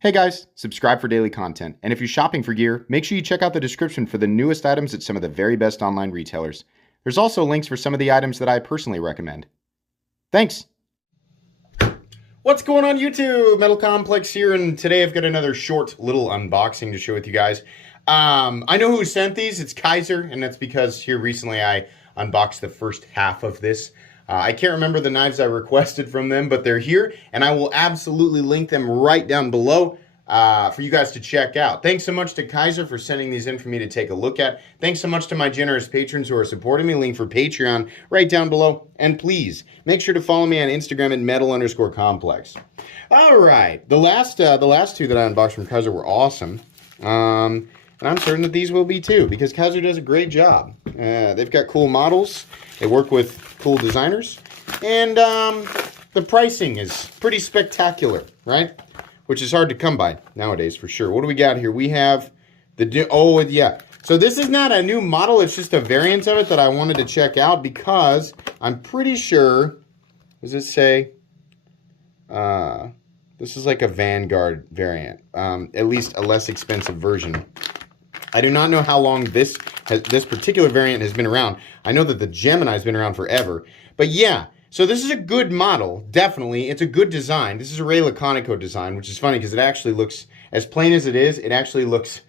Hey guys, subscribe for daily content. And if you're shopping for gear, make sure you check out the description for the newest items at some of the very best online retailers. There's also links for some of the items that I personally recommend. Thanks! What's going on YouTube? Metal Complex here, and today I've got another short little unboxing to share with you guys. I know who sent these. It's Kizer, and that's because here recently I unboxed the first half of this. I can't remember the knives I requested from them, but they're here, and I will absolutely link them right down below for you guys to check out. Thanks so much to Kizer for sending these in for me to take a look at. Thanks so much to my generous patrons who are supporting me. Link for Patreon right down below. And please, make sure to follow me on Instagram at metal_complex. All right, the last two that I unboxed from Kizer were awesome. And I'm certain that these will be too, because Kizer does a great job. They've got cool models. They work with cool designers. And the pricing is pretty spectacular, right? Which is hard to come by nowadays, for sure. What do we got here? We have oh, yeah. So this is not a new model. It's just a variant of it that I wanted to check out because I'm pretty sure, does it say? This is like a Vanguard variant, at least a less expensive version. I do not know how long this particular variant has been around. I know that the Gemini has been around forever. But yeah, so this is a good model, definitely. It's a good design. This is a Ray Laconico design, which is funny because it actually looks, as plain as it is, it actually looks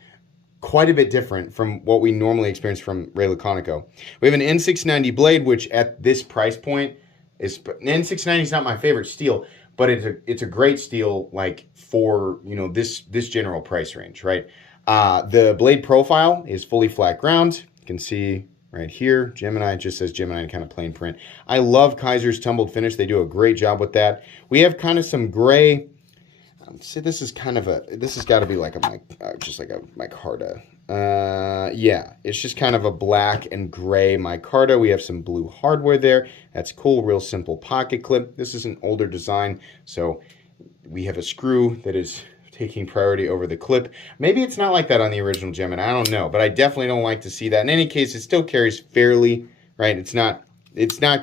quite a bit different from what we normally experience from Ray Laconico. We have an N690 blade, which at this price point is, N690 is not my favorite steel, but it's a great steel, like for, you know, this general price range, right? The blade profile is fully flat ground. You can see right here, Gemini, it just says Gemini in kind of plain print. I love Kizer's tumbled finish. They do a great job with that. We have kind of some gray. See, this is kind of this has got to be like just like a micarta. Yeah, it's just kind of a black and gray micarta. We have some blue hardware there. That's cool, real simple pocket clip. This is an older design, so we have a screw that is taking priority over the clip. Maybe it's not like that on the original Gemini, I don't know, but I definitely don't like to see that. In any case, it still carries fairly, right? It's not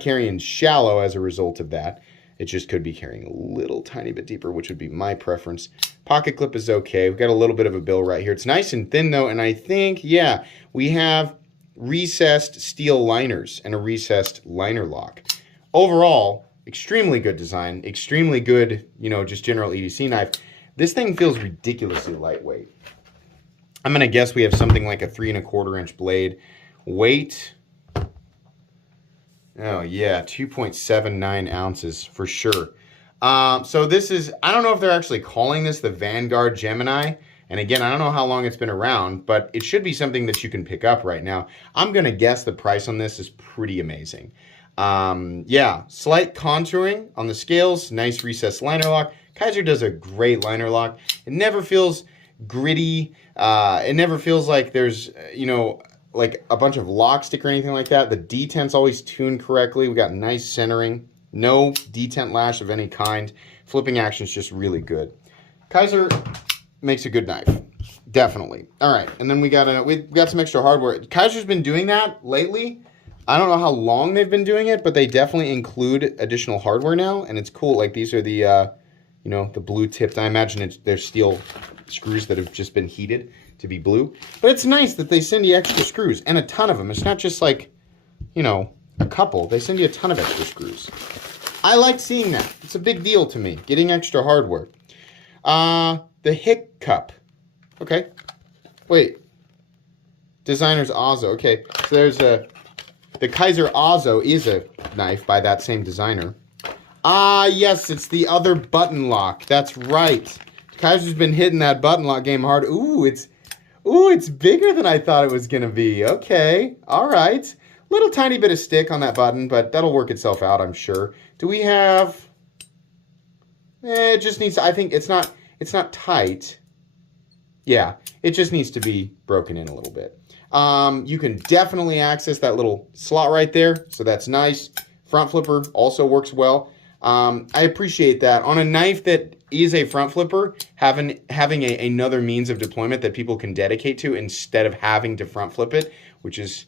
carrying shallow as a result of that. It just could be carrying a little tiny bit deeper, which would be my preference. Pocket clip is okay. We've got a little bit of a bill right here. It's nice and thin though, and I think, yeah, we have recessed steel liners and a recessed liner lock. Overall, extremely good design, extremely good, you know, just general EDC knife. This thing feels ridiculously lightweight. I'm going to guess we have something like a 3 1/4 inch blade. Weight, oh yeah, 2.79 ounces for sure. So this is, I don't know if they're actually calling this the Vanguard Gemini. And again, I don't know how long it's been around, but it should be something that you can pick up right now. I'm going to guess the price on this is pretty amazing. Yeah, slight contouring on the scales, nice recessed liner lock. Kizer does a great liner lock. It never feels gritty. It never feels like there's, you know, like a bunch of lock stick or anything like that. The detent's always tuned correctly. We got nice centering. No detent lash of any kind. Flipping action's just really good. Kizer makes a good knife. Definitely. All right, and then we got some extra hardware. Kizer's been doing that lately. I don't know how long they've been doing it, but they definitely include additional hardware now, and it's cool. Like these are the you know, the blue tipped. I imagine they're steel screws that have just been heated to be blue. But it's nice that they send you extra screws, and a ton of them. It's not just like, you know, a couple. They send you a ton of extra screws. I like seeing that. It's a big deal to me, getting extra hardware. The Hic-Cup. Okay. Wait. Designer's Ozo. Okay. So there's the Kizer Ozo is a knife by that same designer. Ah, yes, it's the other button lock. That's right. Kizer's been hitting that button lock game hard. Ooh, it's bigger than I thought it was gonna be. Okay, all right. Little tiny bit of stick on that button, but that'll work itself out, I'm sure. Do we have? It just needs. I think it's not tight. Yeah, it just needs to be broken in a little bit. You can definitely access that little slot right there, so that's nice. Front flipper also works well. I appreciate that. On a knife that is a front flipper, having another means of deployment that people can dedicate to instead of having to front flip it, which is,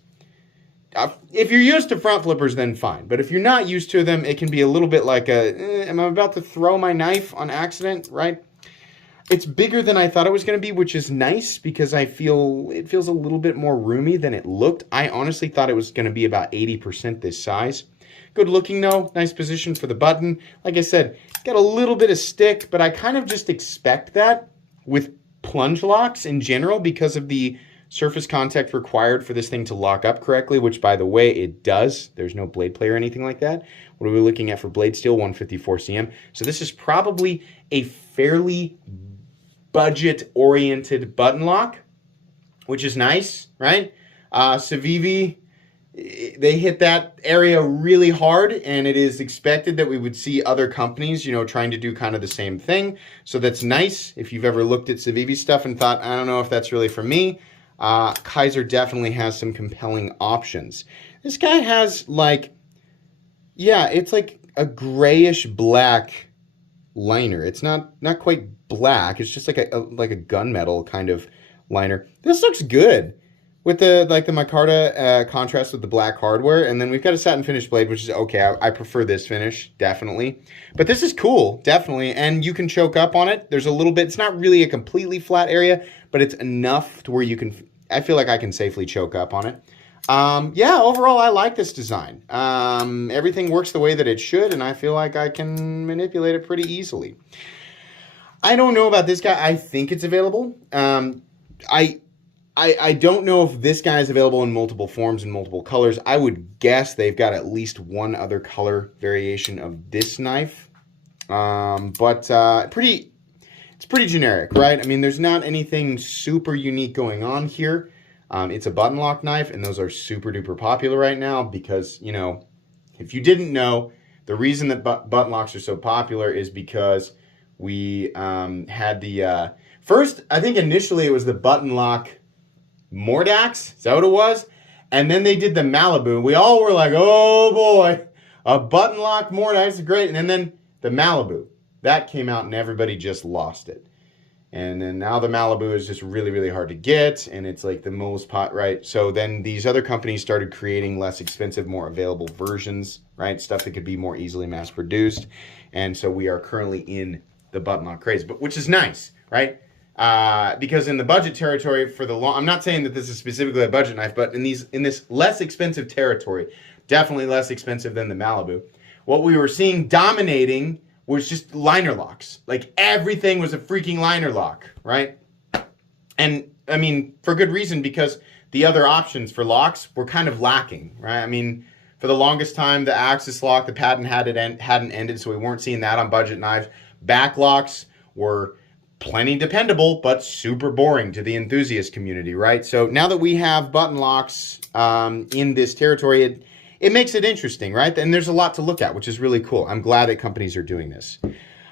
if you're used to front flippers, then fine. But if you're not used to them, it can be a little bit like am I about to throw my knife on accident, right? It's bigger than I thought it was going to be, which is nice because I feel it feels a little bit more roomy than it looked. I honestly thought it was going to be about 80% this size. Good looking though, nice position for the button. Like I said, got a little bit of stick, but I kind of just expect that with plunge locks in general because of the surface contact required for this thing to lock up correctly, which by the way, it does. There's no blade play or anything like that. What are we looking at for blade steel? 154 cm. So this is probably a fairly budget-oriented button lock, which is nice, right? Civivi, they hit that area really hard, and it is expected that we would see other companies, you know, trying to do kind of the same thing. So that's nice. If you've ever looked at Civivi stuff and thought, I don't know if that's really for me, Kizer definitely has some compelling options. This guy has like, yeah, it's like a grayish black liner. It's not quite black. It's just like a gunmetal kind of liner. This looks good with the micarta contrast with the black hardware. And then we've got a satin finish blade, which is okay. I prefer this finish, definitely. But this is cool, definitely. And you can choke up on it. There's a little bit, it's not really a completely flat area, but it's enough to where you can, I feel like I can safely choke up on it. Yeah, overall, I like this design. Everything works the way that it should, and I feel like I can manipulate it pretty easily. I don't know about this guy. I think it's available. I don't know if this guy is available in multiple forms and multiple colors. I would guess they've got at least one other color variation of this knife. It's pretty generic, right? I mean, there's not anything super unique going on here. It's a button lock knife, and those are super duper popular right now because, you know, if you didn't know, the reason that button locks are so popular is because we had the first, I think initially it was the button lock Mordax. Is that what it was? And then they did the Malibu. We all were like, oh boy, a button lock Mordax is great. And then the Malibu, that came out and everybody just lost it. And then now the Malibu is just really, really hard to get, and it's like the most right? So then these other companies started creating less expensive, more available versions, right? Stuff that could be more easily mass produced. And so we are currently in the button lock craze, but which is nice, right? Because in the budget territory for the long, I'm not saying that this is specifically a budget knife, but in this less expensive territory, definitely less expensive than the Malibu, what we were seeing dominating was just liner locks. Like everything was a freaking liner lock, right? And I mean, for good reason, because the other options for locks were kind of lacking, right? I mean, for the longest time, the Axis lock, the patent hadn't ended, so we weren't seeing that on budget knives. Back locks were plenty dependable, but super boring to the enthusiast community, right? So now that we have button locks in this territory, it makes it interesting, right? And there's a lot to look at, which is really cool. I'm glad that companies are doing this.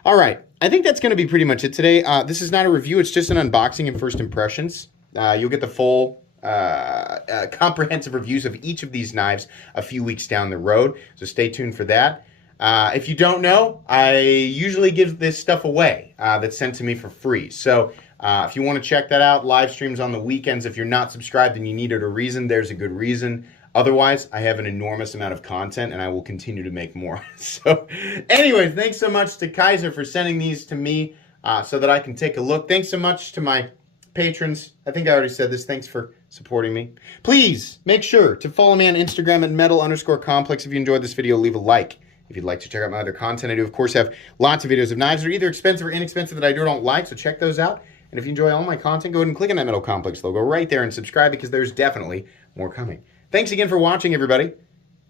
All right, I think that's going to be pretty much it today. This is not a review. It's just an unboxing and first impressions. You'll get the full comprehensive reviews of each of these knives a few weeks down the road, so stay tuned for that. If you don't know, I usually give this stuff away that's sent to me for free. So if you want to check that out, live streams on the weekends. If you're not subscribed and you needed a reason, there's a good reason. Otherwise, I have an enormous amount of content, and I will continue to make more. So anyways, thanks so much to Kizer for sending these to me so that I can take a look. Thanks so much to my patrons. I think I already said this. Thanks for supporting me. Please make sure to follow me on Instagram at metal_complex. If you enjoyed this video, leave a like. If you'd like to check out my other content, I do, of course, have lots of videos of knives that are either expensive or inexpensive that I don't like, so check those out. And if you enjoy all my content, go ahead and click on that Metal Complex logo right there and subscribe because there's definitely more coming. Thanks again for watching, everybody,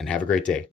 and have a great day.